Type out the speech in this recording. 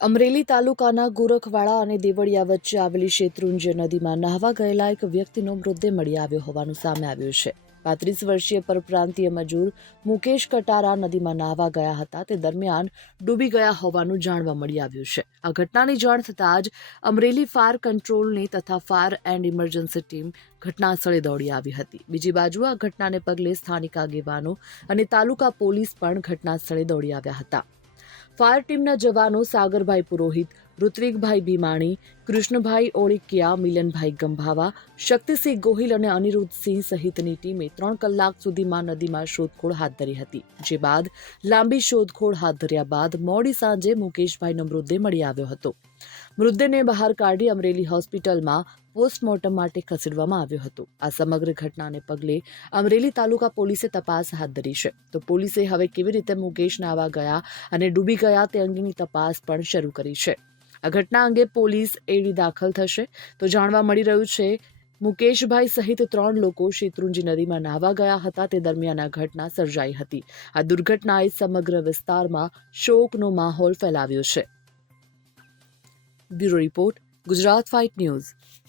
અમરેલી તાલુકાના ગોરખવાડા અને દેવળિયા વચ્ચે આવેલી શેત્રુંજય નદીમાં નહાવા ગયેલા એક વ્યક્તિનો મૃતદેહ મળી આવ્યો હોવાનું સામે આવ્યું છે. પાંત્રીસ વર્ષીય પરપ્રાંતીય મજૂર મુકેશ કટારા નદીમાં નહાવા ગયા હતા. તે દરમિયાન ડૂબી ગયા હોવાનું જાણવા મળી આવ્યું છે. આ ઘટનાની જાણ થતાં જ અમરેલી ફાયર કંટ્રોલની તથા ફાયર એન્ડ ઇમરજન્સી ટીમ ઘટના સ્થળે દોડી આવી હતી. બીજી બાજુ આ ઘટનાને પગલે સ્થાનિક આગેવાનો અને તાલુકા પોલીસ પણ ઘટના સ્થળે દોડી આવ્યા હતા. ફાયર ટીમના જવાનો સાગરભાઈ પુરોહિત ઋત્વિકભાઈ ભીમાણી, કૃષ્ણભાઈ ઓળિકિયા, મિલનભાઈ ગંભાવા, શક્તિસિંહ ગોહિલ અને અનિરુદ્ધસિંહ સહિતની ટીમે ત્રણ કલાક સુધીમાં નદીમાં શોધખોળ હાથ ધરી હતી. જે બાદ લાંબી શોધખોળ હાથ ધર્યા બાદ મોડી સાંજે મુકેશભાઈનો મૃતદેહ મળી આવ્યો હતો. મૃતદેહને બહાર કાઢી અમરેલી હોસ્પિટલમાં પોસ્ટમોર્ટમ માટે ખસેડવામાં આવ્યો હતો. આ સમગ્ર ઘટનાને પગલે અમરેલી તાલુકા પોલીસે તપાસ હાથ ધરી છે. તો પોલીસે હવે કેવી રીતે મુકેશ નાવા ગયા અને ડૂબી ગયા તે અંગેની તપાસ પણ શરૂ કરી છે. આ ઘટના અંગે પોલીસ એડી દાખલ થશે. તો જાણવા મળી રહ્યું છે, મુકેશભાઈ સહિત ત્રણ લોકો શેત્રુંજી નદીમાં નાહવા ગયા હતા. તે દરમિયાન આ ઘટના સર્જાઈ હતી. આ દુર્ઘટનાએ સમગ્ર વિસ્તારમાં શોકનો માહોલ ફેલાવ્યો છે. Bureau report, Gujarat fight news.